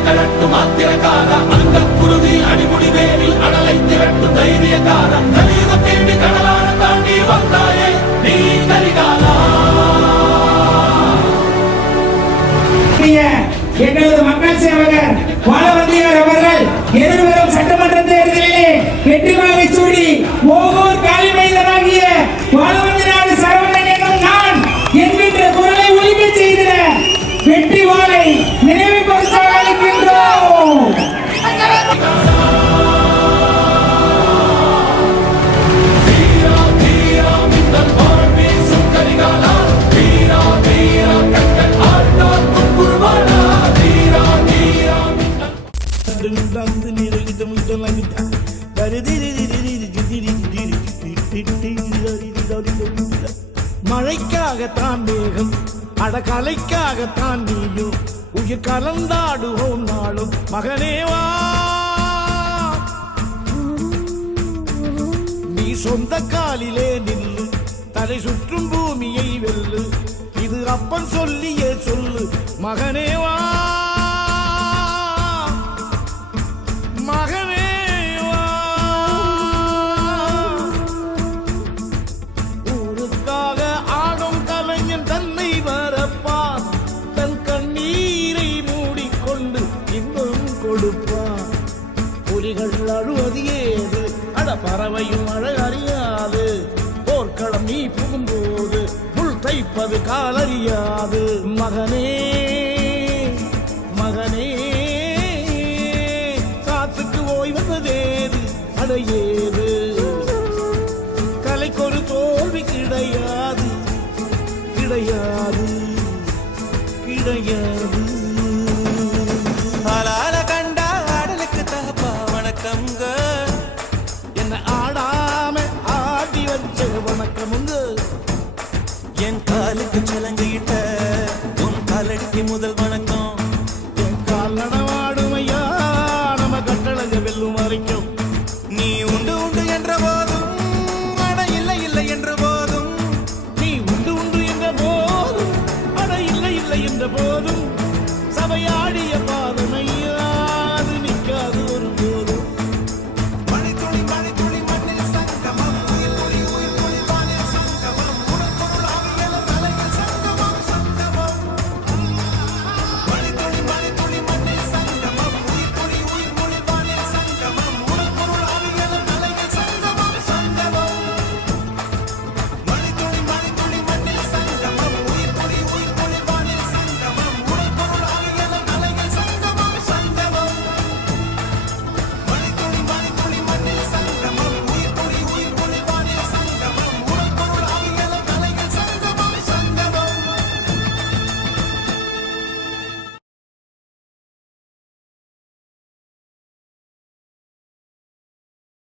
கரட்டு மாத்திரக்கார அந்த குருதி அடிமுடி வேரில் அடலை திரட்டு தைரியக்கார கலியுகம் தேடி கடலான தாண்டி வந்தாயே நீ கரிகாலா. எங்களது மக்கள் சேவகர் வாழவந்தியார் அவர்கள் எதிர்வரும் சட்டமன்ற தேர்தலிலே வெற்றி வாகை சூடி ஒவ்வொரு காலி மைந்தனாகிய வாழவந்திநாடு சரவணன் எனும் நான் என்கின்ற குரலை ஒலிக்க செய்த வெற்றி வாகை நினைவு பரிசாக அளிக்கின்றோம். மழைக்காகத்தான் மேகம் அடகலைக்காகத்தான் நீயும் உயிர் கலந்தாடுவோம் நாளும் மகனேவா. நீ சொந்த காலிலே நில்லு தலை சுற்றும் பூமியை வெல்லு இது அப்பன் சொல்லியே சொல்லு மகனேவா மகனே. புலிகள் அழுவது ஏது அட பறவையும் அழகறியாது போர்க்களம் நீ புகும்போது புல் தைப்பது காலறியாது மகனே மகனே. காத்துக்கு ஓய்வதேது அடையேது கலைக்கொரு தோல்வி கிடையாது கிடையாது கிடையாது. என்ன ஆடாம ஆடி வச்ச வணக்கமுங்க என் காலுக்கு சலங்கிட்ட உன் காலடிக்கு முதல் வணக்கம். என் கால் நடவாடுமையா நம்ம கட்டளங்க வெல்லும் வரைக்கும் நீ உண்டு உண்டு என்ற போதும் அட இல்லை இல்லை என்ற போதும் நீ உண்டு உண்டு என்ற போதும் அட இல்லை இல்லை என்ற போதும்